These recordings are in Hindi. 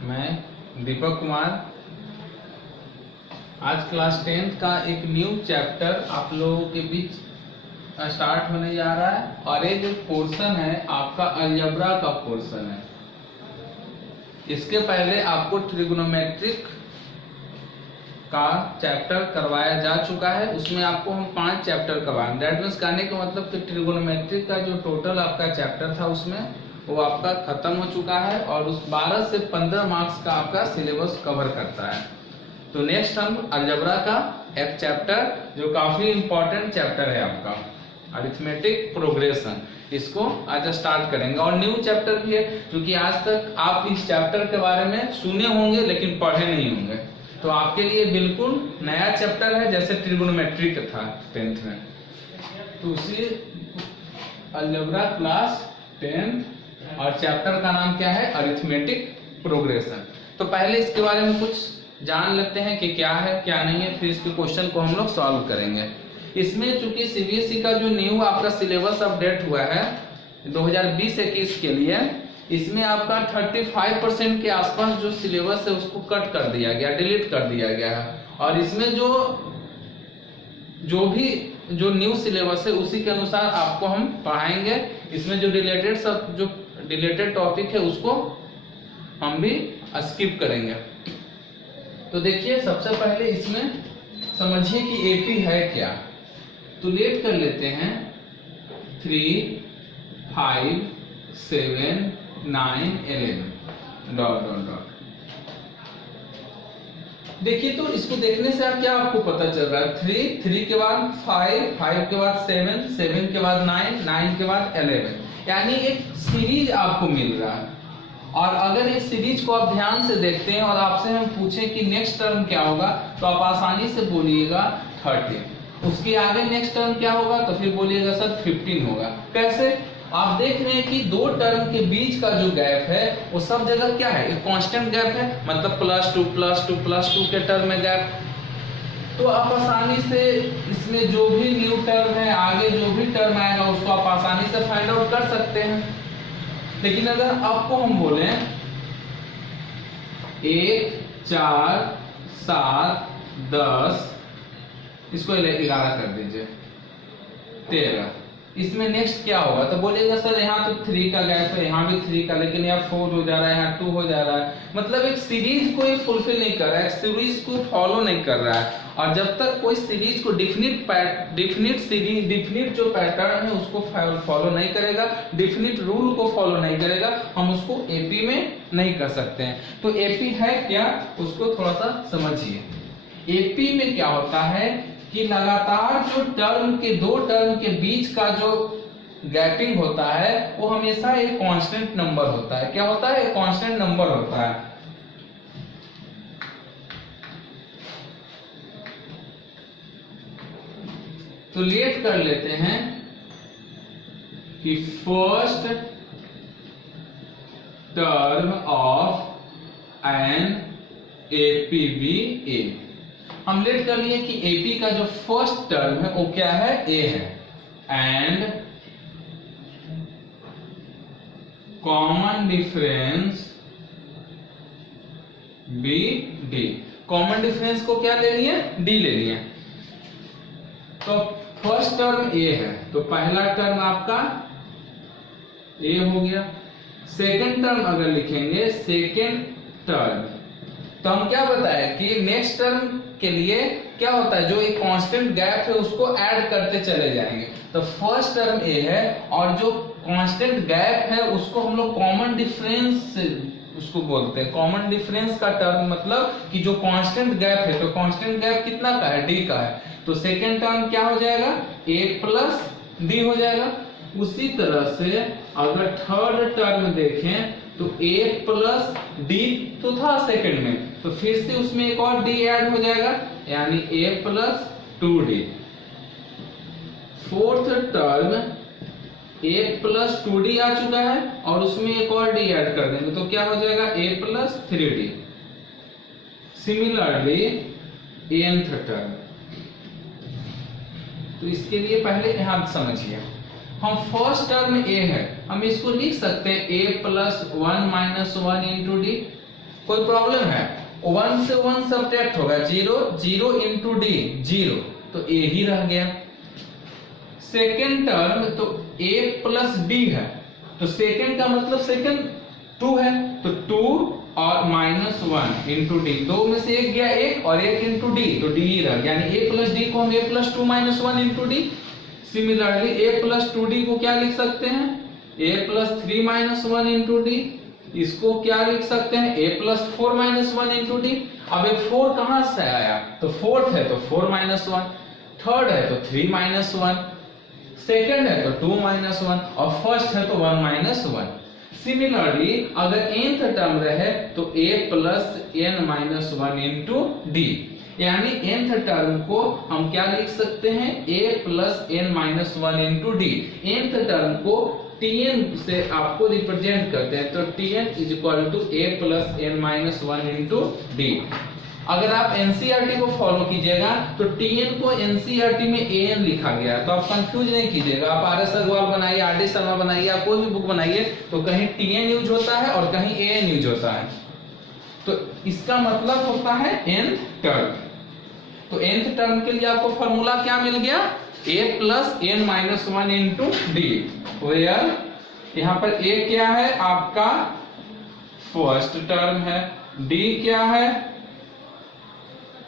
मैं दीपक कुमार। आज क्लास 10th का एक न्यू चैप्टर आप लोगों के बीच स्टार्ट होने जा रहा है और ये जो पोर्शन है आपका अलजेब्रा का पोर्शन है। इसके पहले आपको ट्रिगोनोमेट्रिक का चैप्टर करवाया जा चुका है, उसमें आपको हम 5 चैप्टर करवाएंगे। दैट मीन्स कहने का मतलब कि ट्रिगोनोमेट्रिक का जो टोटल आपका चैप्टर था उसमें वो आपका खत्म हो चुका है और उस 12 से 15 मार्क्स का आपका सिलेबस कवर करता है। तो नेक्स्ट हम अलजेब्रा का एक चैप्टर जो काफी इंपॉर्टेंट चैप्टर है आपका अरिथमेटिक प्रोग्रेशन, इसको आज स्टार्ट करेंगे। और न्यू चैप्टर भी है क्योंकि आज तक आप इस चैप्टर के बारे में सुने होंगे लेकिन पढ़े नहीं होंगे, तो आपके लिए बिल्कुल नया चैप्टर है जैसे ट्रिगोनोमेट्री का था 10th में। तो उसी अलजेब्रा क्लास 10th और चैप्टर का नाम क्या है, अरिथमेटिक प्रोग्रेशन। तो पहले इसके बारे में कुछ जान लेते हैं कि क्या है क्या नहीं है, फिर इसके क्वेश्चन को हम लोग सॉल्व करेंगे। इसमें चूंकि सीबीएसई का जो न्यू आपका सिलेबस अपडेट हुआ है 2020-21 के लिए, इसमें आपका 35% के आसपास जो सिलेबस है उसको कट कर दिया गया, डिलीट कर दिया गया है। और इसमें जो न्यू सिलेबस है उसी के अनुसार आपको हम पढ़ाएंगे। इसमें जो रिलेटेड टॉपिक है उसको हम भी स्किप करेंगे। तो देखिए सबसे पहले इसमें समझिए कि एपी है क्या। तो लेट कर लेते हैं 3, 5, 7, 9, 11 डॉट डॉट डॉट। देखिए तो इसको देखने से आप क्या आपको पता चल रहा है, 3 के बाद 5, 5 के बाद 7, 7 के बाद 9, 9 के बाद 11, यानी एक सीरीज आपको मिल रहा है। और अगर इस सीरीज को आप ध्यान से देखते हैं और आपसे हम पूछें कि नेक्स्ट टर्म क्या होगा तो आप आसानी से बोलिएगा 13। उसके आगे नेक्स्ट टर्म क्या होगा तो फिर बोलिएगा सर 15 होगा। कैसे? आप देख रहे हैं कि दो टर्म के बीच का जो गैप है वो सब जगह क्या है, एक कांस्टेंट गैप है, मतलब +2 के टर्म में गैप। तो आप आसानी से इसमें जो भी न्यू टर्म है, आगे जो भी टर्म आएगा उसको आप आसानी से फाइंड आउट कर सकते हैं। लेकिन अगर आपको हम बोले 1, 4, 7, 10, इसको 11 कर दीजिए, 13, इसमें नेक्स्ट क्या होगा तो बोलिएगा सर यहाँ तो 3 का गैप है, यहाँ भी 3 का, लेकिन यहाँ 4 हो जा रहा है, यहाँ 2 हो जा रहा है। मतलब एक सीरीज को फुलफिल नहीं कर रहा है, एक सीरीज को फॉलो नहीं कर रहा है। और जब तक कोई सीरीज को डिफिनिट जो पैटर्न है उसको फॉलो नहीं करेगा, डिफिनिट रूल को फॉलो नहीं करेगा, हम उसको एपी में नहीं कर सकते हैं। तो एपी है क्या उसको थोड़ा सा समझिए। एपी में क्या होता है कि लगातार जो दो टर्म के बीच का जो गैपिंग होता है वो हमेशा एक कांस्टेंट नंबर होता है। क्या होता है? एक कांस्टेंट नंबर होता है। तो लेट कर लेते हैं कि first term of an APB. हम लेट कर लिए कि एपी का जो फर्स्ट टर्म है वो क्या है, ए है। And common difference be d. Common difference को क्या ले लिए, डी ले लिए। तो फर्स्ट टर्म ए है तो पहला टर्म आपका ए हो गया। सेकंड टर्म अगर लिखेंगे सेकंड टर्म, तो हम क्या बताए कि नेक्स्ट टर्म के लिए क्या होता है, जो एक कांस्टेंट गैप है उसको ऐड करते चले जाएंगे। तो फर्स्ट टर्म ए है और जो कांस्टेंट गैप है उसको हम लोग कॉमन डिफरेंस उसको बोलते हैं। कॉमन डिफरेंस का टर्म मतलब कि जो कांस्टेंट गैप है, तो कांस्टेंट गैप कितना का है, डी का है। तो सेकंड टर्म क्या हो जाएगा, ए प्लस डी हो जाएगा। उसी तरह से अगर थर्ड टर्म देखें तो a प्लस डी तो था सेकंड में, तो फिर से उसमें एक और d ऐड हो जाएगा, यानी a plus 2d। Fourth term a plus 2d आ चुका है और उसमें एक और d ऐड कर देंगे तो क्या हो जाएगा, a plus 3d। Similarly nth term, तो इसके लिए पहले यहां समझिए, हम फर्स्ट टर्म a है, हम इसको लिख सकते हैं a plus 1 minus 1 into D. कोई प्रॉब्लम है? 1 से 1 सब्ट्रैक्ट होगा, 0 0 इंटू डी 0, तो ए ही रह गया। सेकेंड टर्म तो a प्लस डी है, तो सेकेंड का मतलब सेकेंड 2 है, तो 2 और माइनस 1 इंटू डी, दो में से एक गया एक और एक इंटू डी, तो डी ही रह गया, यानी a प्लस डी को हम a plus 2 minus 1 into D. Similarly a plus 2d को क्या लिख सकते हैं? a plus 3 minus 1 into D. इसको क्या लिख सकते हैं? a plus 4 minus 1 into d. अब ये 4 कहां से आया? तो फोर्थ है तो 4 माइनस 1, थर्ड है तो 3 माइनस 1, सेकेंड है तो 2 माइनस 1 और फर्स्ट है तो 1 माइनस 1। सिमिलरली अगर nth टर्म रहे तो a plus n minus 1 into d, यानी nth टर्म को हम क्या लिख सकते हैं? a plus n minus 1 into d. nth term को tn से आपको रिप्रेजेंट करते हैं, तो tn is equal to a plus n minus 1 into d. अगर आप एनसीईआरटी को फॉलो कीजिएगा तो tn को एनसीईआरटी में an लिखा गया है, तो आप कंफ्यूज नहीं कीजिएगा। आप आर एस अग्रवाल बनाइए, आर डी शर्मा बनाइए, या कोई भी बुक बनाइए तो कहीं tn यूज होता है और कहीं an यूज होता है, तो इसका मतलब होता है nth टर्म। तो nth टर्म के लिए आपको फॉर्मूला क्या मिल गया? a plus n minus 1 into d, where यहाँ पर a क्या है? आपका फर्स्ट टर्म है, d क्या है?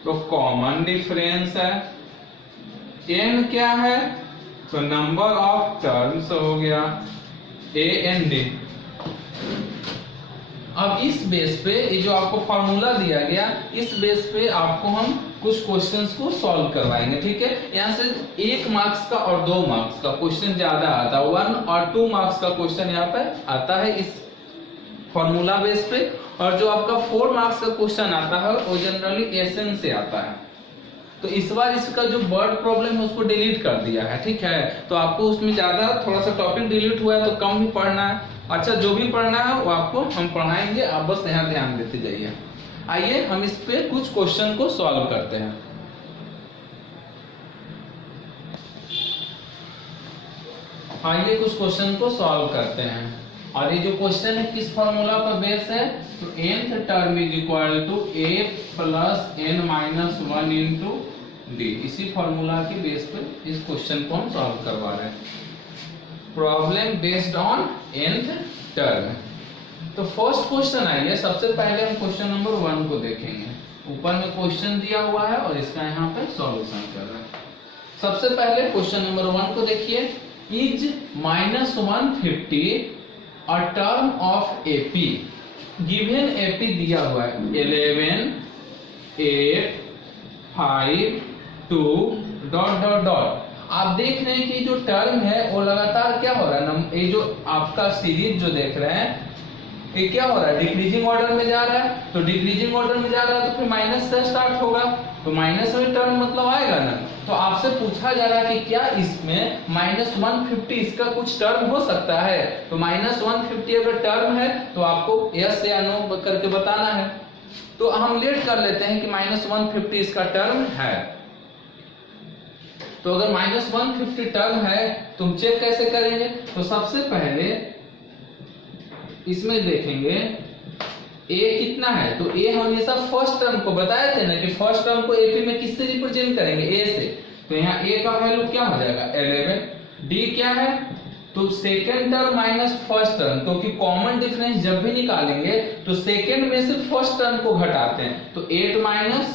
तो कॉमन डिफरेंस है, n क्या है? तो नंबर ऑफ टर्म्स हो गया, a n d। अब इस बेस पे ये जो आपको फॉर्मूला दिया गया, इस बेस पे आपको हम कुछ क्वेश्चंस को सॉल्व करवाएंगे, ठीक है। यहाँ से 1 मार्क्स का और 2 मार्क्स का क्वेश्चन ज्यादा आता है, 1 और 2 मार्क्स का क्वेश्चन यहाँ पे आता है इस फॉर्मूला बेस पे, और जो आपका 4 मार्क्स का क्वेश्चन आता है वो जनरली एसएन से आता है। तो इस बार इसका जो वर्ड प्रॉब्लम है उसको डिलीट कर दिया है, ठीक है। तो आपको उसमें ज्यादा थोड़ा सा टॉपिक डिलीट हुआ है तो कम भी पढ़ना है। अच्छा, जो भी पढ़ना है वो आपको हम पढ़ाएंगे, आप बस यहाँ ध्यान देते जाइए। आइए हम इस पे कुछ क्वेश्चन को सॉल्व करते हैं। आइए कुछ क्वेश्चन को सॉल्व करते हैं। और ये जो क्वेश्चन है किस फॉर्मूला पर बेस है? तो nth term is equal to a plus n minus 1 into d. इसी फॉर्मूला के बेस पे इस क्वेश्चन को हम सॉल्व करवा रहे हैं। Problem based on nth term. तो फर्स्ट क्वेश्चन आइए, सबसे पहले हम क्वेश्चन नंबर 1 को देखेंगे। ऊपर में क्वेश्चन दिया हुआ है और इसका यहाँ पे सॉल्यूशन कर रहे हैं। सबसे पहले क्वेश्चन नंबर 1 को देखिए। Is -150 a term of AP, given AP दिया हुआ है 11 8 5 2 डॉट डॉट डॉट। आप देख रहे हैं कि जो टर्म है वो लगातार क्या हो रहा है, ये जो आपका सीरीज जो देख रहे हैं ये क्या हो रहा है? डिक्रीजिंग ऑर्डर में जा रहा है। तो डिक्रीजिंग ऑर्डर में जा रहा है तो फिर माइनस से स्टार्ट होगा, तो माइनस में टर्म मतलब आएगा ना। तो आपसे पूछा जा रहा है कि क्या इसमें -150 इसका कुछ टर्म हो सकता है? तो -150 अगर टर्म है तो आपको यस या नो करके बताना है। तो हम लेट कर लेते हैं कि -150 इसका टर्म है। तो अगर -150 टर्म है तो हम चेक कैसे करेंगे? तो सबसे पहले इसमें देखेंगे a कितना है। तो a हमेशा फर्स्ट टर्म को बताए थे ना कि फर्स्ट टर्म को AP में किससे रिप्रेजेंट करेंगे? a से। तो यहाँ a का वैल्यू क्या हो जाएगा? 11। d क्या है? तो second term minus first term, क्योंकि कॉमन डिफरेंस जब भी निकालेंगे तो सेकेंड में से फर्स्ट टर्म को घटाते हैं। तो 8 माइनस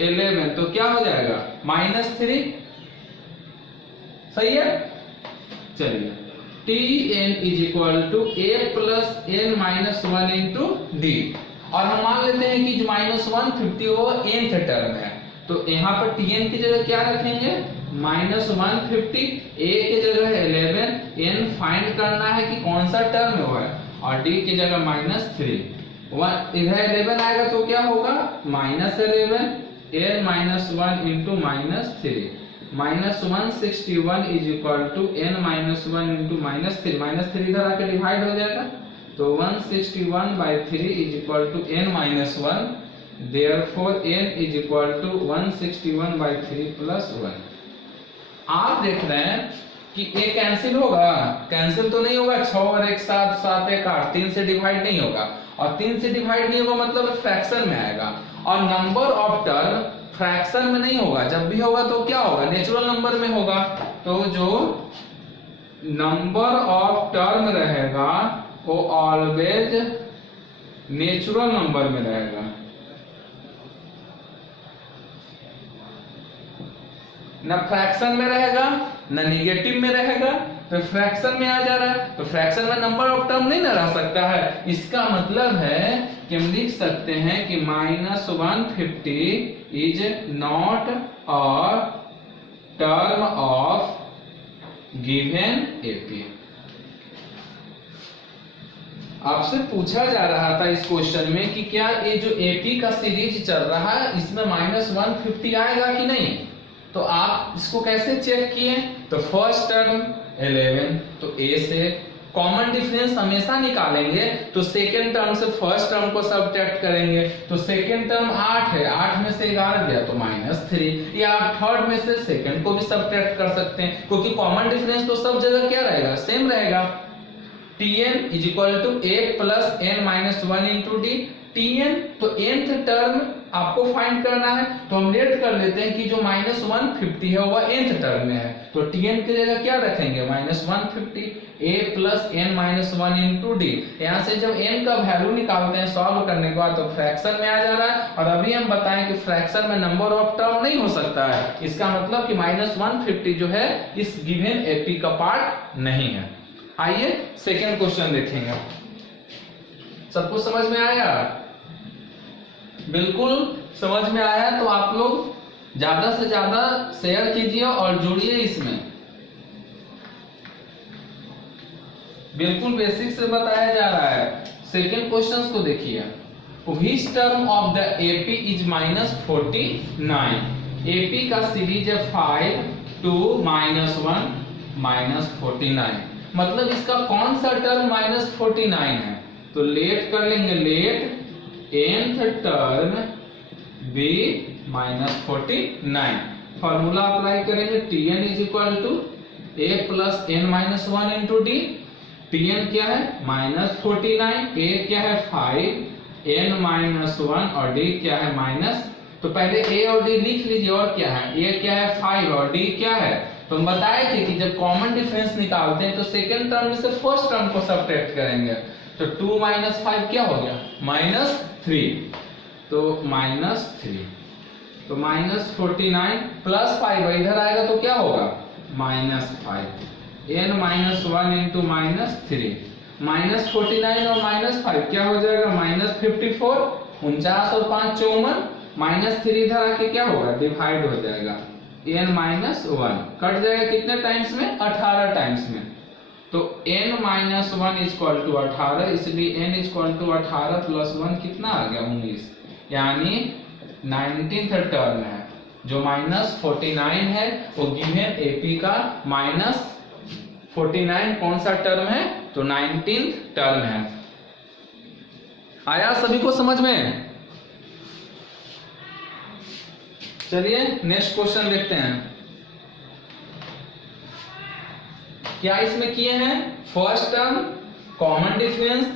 11 तो क्या हो जाएगा? -3। सही है। चलिए Tn is equal to a plus n minus 1 into d. और हम मान लेते हैं कि जो -150 वो nth टर्म है। तो यहाँ पर Tn की जगह क्या रखेंगे? -150, a की जगह 11, n फाइंड करना है कि कौन सा टर्म है वो है, और d की जगह -3। इधर 11 आएगा तो क्या होगा? -11 n minus 1 into -3। -161 is equal to n minus 1 into -3। -3 इधर आके डिवाइड हो जाएगा, तो 161/3 is equal to n minus 1। Therefore n is equal to 161/3 plus 1। आप देख रहे हैं कि ए कैंसिल होगा? कैंसिल तो नहीं होगा, 6 और 1 7, 7 1 8, 3 से डिवाइड नहीं होगा, और 3 से डिवाइड नहीं होगा मतलब फ्रैक्शन में आएगा। और नंबर ऑफ टर्म फ्रैक्शन में नहीं होगा, जब भी होगा तो क्या होगा? नेचुरल नंबर में होगा। तो जो नंबर ऑफ टर्म रहेगा वो ऑलवेज नेचुरल नंबर में रहेगा। ना फ्रैक्शन में रहेगा ना निगेटिव में रहेगा, तो फ्रैक्शन में आ जा रहा है, तो फ्रैक्शन में नंबर ऑफ टर्म नहीं ना रह सकता है। इसका मतलब है कि हम लिख सकते हैं कि -150 is not a term of given AP. आपसे पूछा जा रहा था इस क्वेश्चन में कि क्या ये जो एपी का सीरीज चल रहा है इसमें -150 आएगा कि नहीं। तो आप इसको कैसे चेक किए? तो फर्स्ट टर्म 11, तो ए से कॉमन डिफरेंस हमेशा निकालेंगे, तो सेकेंड टर्म से फर्स्ट टर्म को सबट्रैक्ट करेंगे, तो सेकेंड टर्म 8 है, 8 में से 11 गया तो -3, या आप थर्ड में से सेकेंड को भी सबट्रैक्ट कर सकते हैं, क्योंकि कॉमन डिफरेंस तो सब जगह क्या रहेगा? सेम रहेगा। Tn is equal to a plus n minus 1 into d. Tn तो nth टर्म आपको फाइंड करना है, तो हम लेट कर लेते हैं कि जो -150 है वह nth टर्म में है, तो Tn की जगह क्या रखेंगे? -150 a plus n minus 1 into D. यहाँ से जब n का वैल्यू निकालते हैं सॉल्व करने के बाद तो फ्रैक्शन में आ जा रहा है, और अभी हम बताएं कि फ्रैक्शन में नंबर ऑफ टर्म नहीं हो सकता है, इसका मतलब कि -150 जो है इस गिवन एपी का पार्ट नहीं है। आइए सेकेंड क्वेश्चन देखेंगे। सबको समझ में आया? बिल्कुल समझ में आया तो आप लोग ज्यादा से ज्यादा शेयर कीजिए और जुड़िए इसमें। बिल्कुल बेसिक से बताया जा रहा है। सेकेंड क्वेश्चन को देखिए। Which term of the AP is -49। AP का सीरीज है 5 2 -1 -49, मतलब इसका कौन सा टर्म -49 है? तो लेट कर लेंगे, let nth term be -49। Formula apply करेंगे, Tn is equal to a plus n minus 1 into d. Tn क्या है? -49, a क्या है? 5, n माइनस 1 और d क्या है? माइनस। तो पहले a और d लिख लीजिए, और क्या है? a क्या है? 5 और d क्या है? तो हम बताए थे कि जब कॉमन डिफरेंस निकालते हैं तो सेकेंड टर्म में से फर्स्ट टर्म को सबट्रैक्ट करेंगे, तो 2 - 5 क्या हो गया? -3, तो -3, तो -49 प्लस 5 इधर आएगा तो क्या होगा? -5, n माइनस 1 इंटू -3, -49 और -5 क्या हो जाएगा? -54, 49 और 5 54, -3 इधर आके क्या होगा? डिवाइड हो जाएगा, n माइनस 1 कट जाएगा कितने टाइम्स में? 18 टाइम्स में। तो n minus 1 is equal to 18, इसलिए n is equal to 18 plus 1 कितना आ गया? 19, यानी 19th टर्म है। जो -49 है वो गिवन एपी का -49 कौन सा टर्म है? तो 19th टर्म है। आया सभी को समझ में? चलिए नेक्स्ट क्वेश्चन देखते हैं। क्या इसमें किए हैं? First term common difference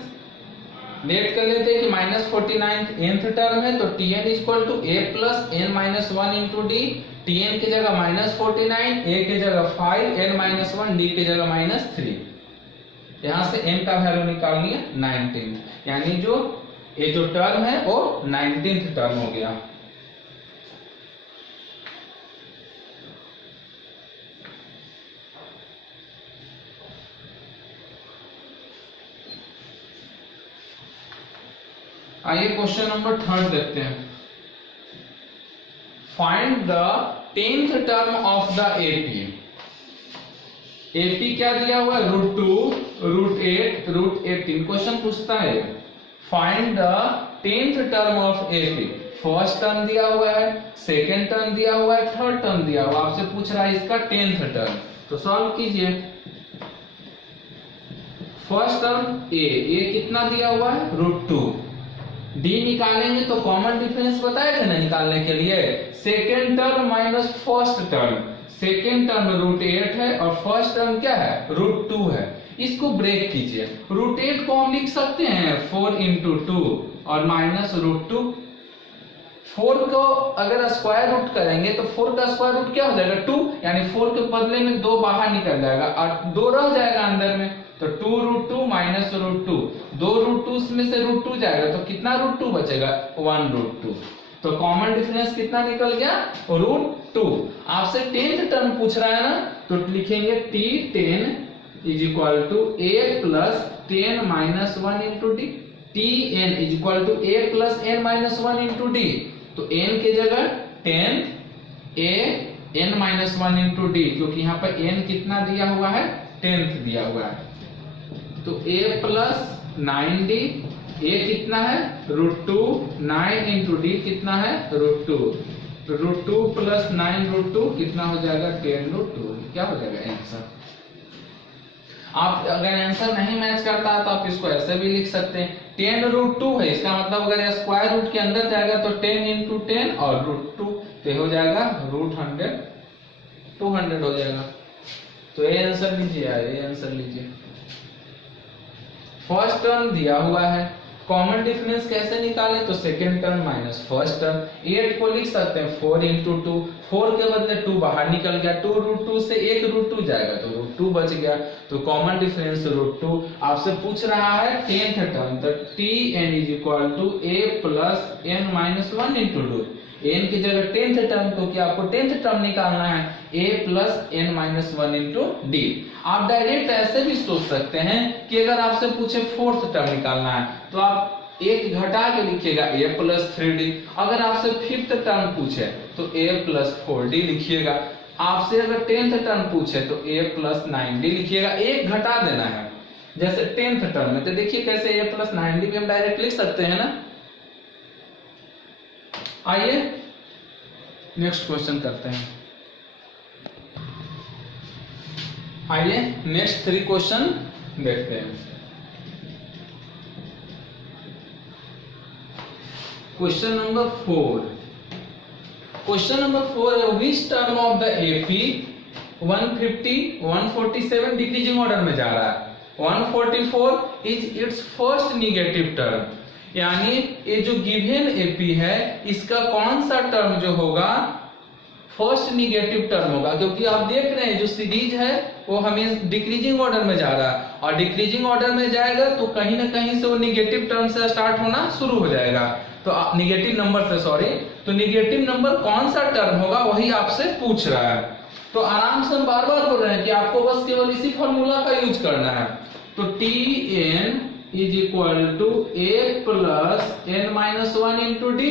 let कर लेते हैं कि -49 nth टर्म है, तो Tn is equal to a plus n minus 1 into d. Tn की जगह -49, a की जगह 5, n माइनस 1, d की जगह -3। यहां से n का वैल्यू निकाल लिया 19, यानी जो ये जो टर्म है वो 19th टर्म हो गया। आइए क्वेश्चन नंबर 3 देखते हैं। Find the 10th term of the AP. AP क्या दिया हुआ है? √2, √8, √18। क्वेश्चन पूछता है find the 10th term of AP. First term दिया हुआ है, सेकेंड टर्म दिया हुआ है, थर्ड टर्म दिया हुआ है, आपसे पूछ रहा है इसका 10th टर्म। तो सॉल्व कीजिए। फर्स्ट टर्म ए कितना दिया हुआ है? √2। डी निकालेंगे तो कॉमन डिफरेंस बताए थे ना निकालने के लिए, second term minus first term. Second term √8 है और फर्स्ट टर्म क्या है, √2 है। इसको ब्रेक कीजिए। √8 को हम लिख सकते हैं 4 × 2 और माइनस √2। 4 को अगर स्क्वायर रूट करेंगे तो 4 का स्क्वायर रूट क्या हो जाएगा, 2, यानी 4 के बदले में 2 बाहर निकल जाएगा और 2 रह जाएगा अंदर में, तो 2 √2 माइनस √2, 2 √2 में से √2 जाएगा तो कितना √2 बचेगा, 1 √2। तो कॉमन डिफरेंस कितना निकल गया, √2। आपसे 10th टर्म पूछ रहा है ना, तो लिखेंगे T10 is equal to a plus 10 minus 1 into d. Tn is equal to a plus n minus 1 into d. तो n के जगह 10 a n minus 1 into d, क्योंकि यहाँ पर n कितना दिया हुआ है, 10th दिया हुआ है। तो a प्लस 9d, a कितना है √2, 9 इंटू डी कितना है √2, तो √2 प्लस 9 √2 कितना हो जाएगा, 10 √2। क्या हो जाएगा आंसर। आप अगर आंसर नहीं मैच करता है तो आप इसको ऐसे भी लिख सकते हैं, 10 √2 है, इसका मतलब अगर स्क्वायर रूट के अंदर जाएगा तो 10 × 10 और √2, तो हो जाएगा √100, 200 हो जाएगा। तो ये आंसर लीजिए, ये आंसर लीजिए। फर्स्ट टर्म दिया हुआ है, कॉमन डिफरेंस कैसे निकालें, तो second term minus first term. 8 को लिख सकते हैं 4 × 2, 4 के बदले 2 बाहर निकल गया, 2 √2 से 1 √2 जाएगा तो √2 बच गया, तो कॉमन डिफरेंस √2। आपसे पूछ रहा है 10th टर्म, तो Tn is equal to a plus n minus 1 into 2। n की जगह 10th टर्म, क्योंकि आपको 10th टर्म निकालना है, a plus n minus 1 into D. आप डायरेक्ट ऐसे भी सोच सकते हैं कि अगर आपसे पूछे 4th टर्म निकालना है तो आप एक घटा के लिखिएगा a प्लस 3d। अगर आपसे 5th टर्म पूछे तो a प्लस 4d लिखिएगा। आपसे अगर 10th टर्म पूछे तो a प्लस 9d लिखिएगा, एक घटा देना है। जैसे 10th टर्म में तो देखिए कैसे a प्लस 9d भी हम डायरेक्ट लिख सकते हैं ना। आइए नेक्स्ट क्वेश्चन करते हैं। आइए नेक्स्ट 3 क्वेश्चन देखते हैं। Question number 4। क्वेश्चन नंबर 4 है, which term of the AP 150 147 decreasing order में जा रहा है, 144 is it's first negative term. यानी ये जो गिवन एपी है इसका कौन सा टर्म जो होगा फर्स्ट निगेटिव टर्म होगा, क्योंकि आप देख रहे हैं जो सीरीज है वो हमें डिक्रीजिंग ऑर्डर में जा रहा है और डिक्रीजिंग ऑर्डर में जाएगा तो कहीं ना कहीं से वो निगेटिव टर्म से स्टार्ट होना शुरू हो जाएगा, तो निगेटिव नंबर से, सॉरी, तो निगेटिव नंबर कौन सा टर्म होगा वही आपसे पूछ रहा है। तो आराम से हम बार बार बोल रहे हैं कि आपको बस केवल इसी फॉर्मूला का यूज करना है। तो Tn is equal to a plus n minus 1 into d.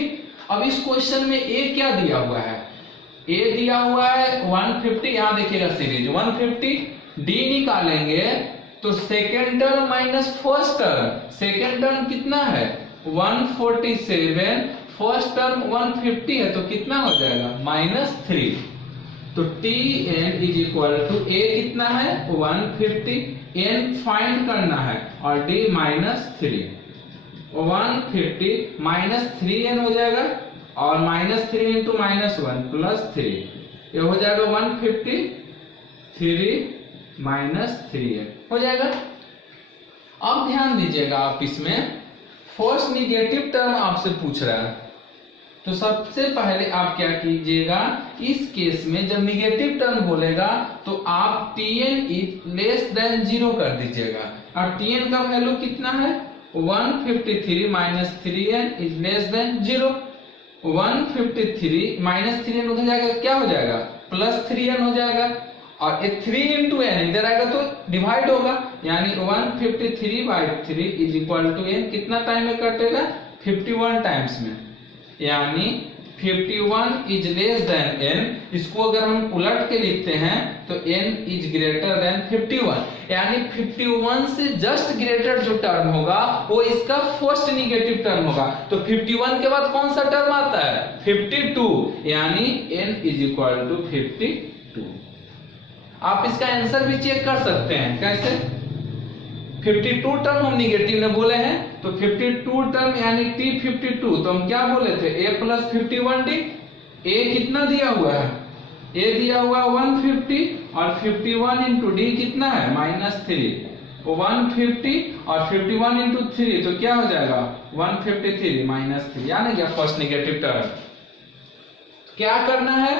अब इस क्वेश्चन में a क्या दिया हुआ है, a दिया हुआ है 150, यहां देखिएगा सीरीज 150, d निकालेंगे तो second term minus first term, second term कितना है 147, फर्स्ट टर्म 150 है तो कितना हो जाएगा -3। तो Tn is equal to a कितना है 150, n फाइंड करना है और d -3, 150 -3n हो जाएगा और -3 इंटू -1 +3, ये हो जाएगा 153 -3n हो जाएगा। अब ध्यान दीजिएगा आप, इसमें फर्स्ट निगेटिव टर्म आपसे पूछ रहा है, तो सबसे पहले आप क्या कीजिएगा, इस केस में जब निगेटिव टर्म बोलेगा तो आप Tn इज लेस देन 0 कर दीजिएगा और Tn का वैल्यू कितना है 153 -3n is less than 0। 153 -3n हो जाएगा, क्या हो जाएगा +3n हो जाएगा और ये 3 इंटू n इधर आएगा तो डिवाइड होगा, यानी 153/3 इज इक्वल टू n कितना टाइम में कटेगा 51 टाइम्स में, यानी 51 इज लेस देन n। इसको अगर हम उलट के लिखते हैं तो n इज ग्रेटर देन 51, यानी 51 से जस्ट ग्रेटर जो टर्म होगा वो इसका फर्स्ट निगेटिव टर्म होगा। तो 51 के बाद कौन सा टर्म आता है 52, यानी n इज इक्वल टू 52। आप इसका आंसर भी चेक कर सकते हैं, कैसे 52 टर्म हम निगेटिव में बोले हैं तो 52 टर्म यानी T52, तो हम क्या बोले थे a + 51d। a कितना दिया हुआ है, ए दिया हुआ 150 और 51 इंटू डी कितना है -3, 150 और 51 इंटू 3 तो क्या हो जाएगा 153 -3, यानी क्या फर्स्ट नेगेटिव टर्म। क्या करना है,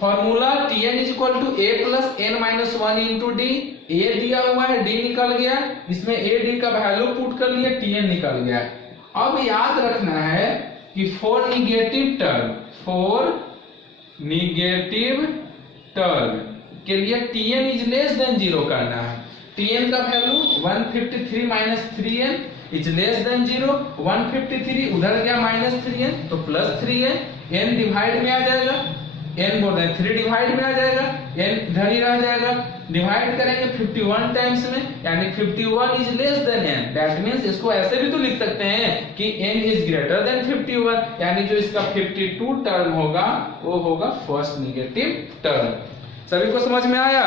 formula Tn is equal to a plus n minus 1 into D. A दिया हुआ है, डी निकल गया, इसमें a d का वैल्यू पुट कर लिया, Tn निकल गया। अब याद रखना है कि फॉर निगेटिव टर्म के लिए Tn इज लेस देन 0 करना है। Tn का value 153 minus 3n is less than 0, 153 उधर गया -3n तो +3n, n डिवाइड में आ जाएगा, n बोल रहे हैं 3 डिवाइड में आ जाएगा, n इधर ही रह जाएगा, डिवाइड करेंगे 51 टाइम्स में, यानी 51 is less than n। That means इसको ऐसे भी तो लिख सकते हैं कि n इज ग्रेटर देन 51, यानी जो इसका 52 टर्म होगा वो होगा फर्स्ट नेगेटिव टर्म। सभी को समझ में आया?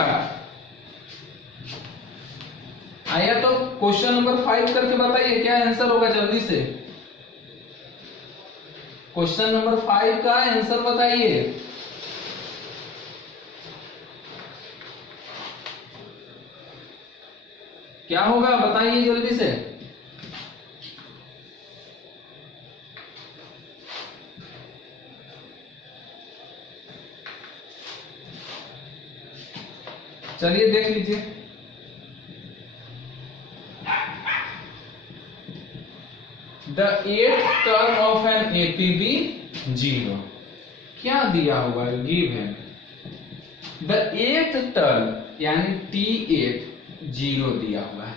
आया तो क्वेश्चन नंबर 5 करके बताइए क्या आंसर होगा जल्दी से। क्वेश्चन नंबर 5 का आंसर बताइए। क्या होगा बताइए जल्दी से। चलिए देख लीजिए। The eighth term of an APB 0 क्या दिया हुआ है, गिवन the eighth term यानी T8 0 दिया हुआ है।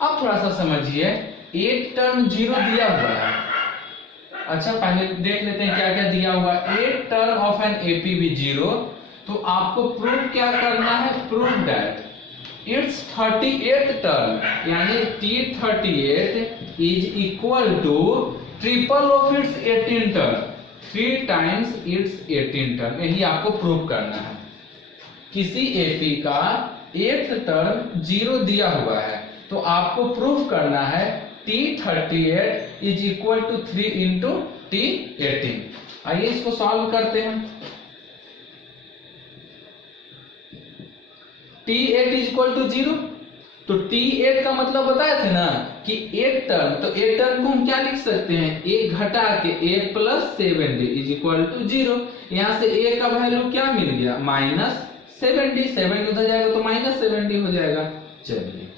अब थोड़ा सा समझिए, 8 टर्म 0 दिया हुआ है। अच्छा पहले देख लेते हैं क्या क्या दिया हुआ है। 8 टर्म ऑफ एन APB 0, तो आपको प्रूव क्या करना है, प्रूव दैट इट्स 38 टर्म यानी T38 is equal to triple of its 18 term, 3 times its 18 term. यही आपको प्रूव करना है। किसी AP का 8th टर्म 0 दिया हुआ है, तो आपको प्रूव करना है T38 is equal to 3 into T18। आइए इसको सॉल्व करते हैं। T8 इज इक्वल टू 0, तो T8 का मतलब बताए थे ना कि 8 टर्म, तो 8 टर्म को हम क्या लिख सकते हैं, एक घटा के a plus 7d is equal to 0। यहां से a का वैल्यू क्या मिल गया, -70, 7 उधर जाएगा तो -70 हो जाएगा। चलिए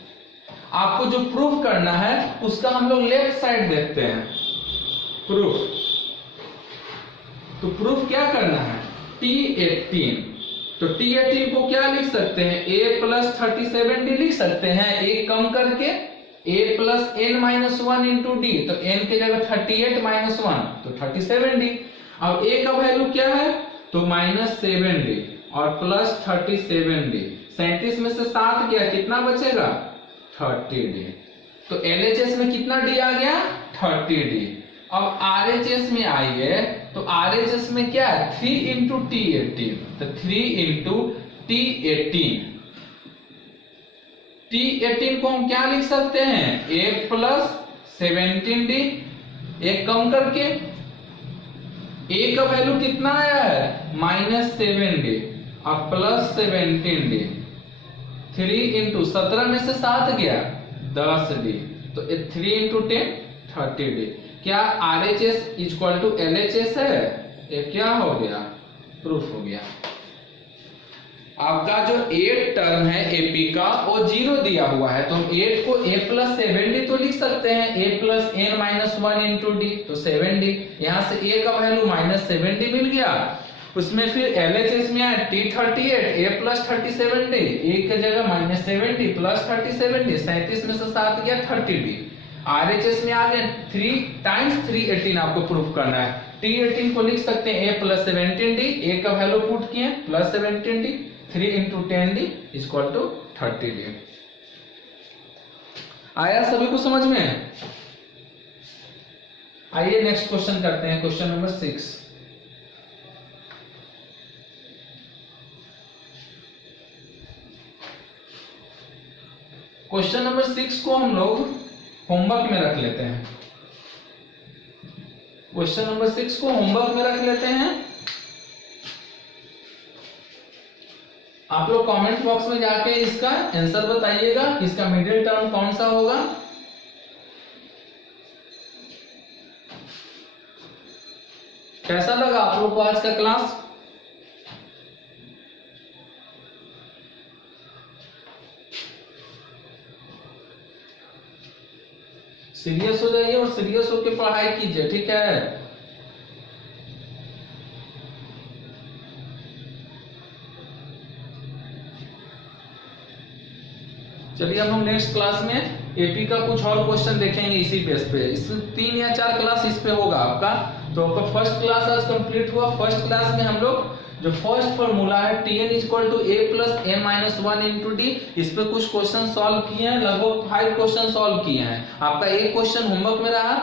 आपको जो प्रूफ करना है उसका हम लोग लेफ्ट साइड देखते हैं, प्रूफ। तो प्रूफ क्या करना है, T18, तो T18 को क्या लिख सकते हैं, a प्लस 37d लिख सकते हैं, एक कम करके a plus n minus 1 into d, तो n के जगह 38 माइनस 1 तो 37d। अब a का वैल्यू क्या है, तो -7d और प्लस 37d, 37 में से 7 गया, कितना बचेगा 30d। तो LHS में कितना d आ गया, 30d। अब RHS में आइए, तो RHS में क्या है, 3 इंटू T18, तो 3 इंटू T18। T18 को हम क्या लिख सकते हैं, a प्लस 17d, एक कम करके a का वैल्यू कितना आया है, -7d और प्लस 17d, 3 इंटू 17 में से 7 गया 10d, तो 3 इंटू 10 30d। क्या RHS इक्वल टू LHS है, ये क्या हो गया, प्रूफ हो गया। आपका जो 8 टर्म है AP का वो 0 दिया हुआ है, तो हम 8 को a प्लस 7d तो लिख सकते हैं, a plus n minus 1 into d, तो 7d। यहाँ से a का वैल्यू -7d मिल गया। उसमें फिर LHS में आया T38 a plus 37d, a की जगह -7d प्लस 37d, 37 में से 7 गया 30d। RHS में आ गया 3 टाइम्स 318 आपको प्रूफ करना है। T18 को लिख सकते हैं a प्लस 17d, a का वैल्यू पुट किए plus 17d, 3 into 10d is equal to 30d। आया सभी को समझ में? आइए नेक्स्ट क्वेश्चन करते हैं, क्वेश्चन नंबर 6। क्वेश्चन नंबर 6 को हम लोग होमवर्क में रख लेते हैं। क्वेश्चन नंबर 6 को होमवर्क में रख लेते हैं। आप लोग कमेंट बॉक्स में जाके इसका आंसर बताइएगा कि इसका मिडिल टर्म कौन सा होगा। कैसा लगा आप लोग को आज का क्लास? सीरियस हो जाइए और सीरियस होकर पढ़ाई कीजिए, ठीक है। चलिए अब हम नेक्स्ट क्लास में एपी का कुछ और क्वेश्चन देखेंगे इसी बेस पे। इस 3 या 4 क्लास इस पे होगा आपका। तो आपका फर्स्ट क्लास आज कंप्लीट हुआ। फर्स्ट क्लास में हम लोग जो फर्स्ट फॉर्मूला है Tn equal to a plus m minus 1 into d, इस पे कुछ क्वेश्चन सॉल्व किए हैं, लगभग 5 क्वेश्चन सॉल्व किए हैं। आपका एक क्वेश्चन होमवर्क में रहा,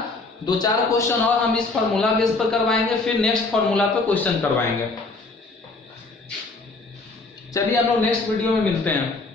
2-4 क्वेश्चन और हम इस फॉर्मूला बेस पर करवाएंगे, फिर नेक्स्ट फॉर्मूला पे क्वेश्चन करवाएंगे। चलिए हम लोग नेक्स्ट वीडियो में मिलते हैं।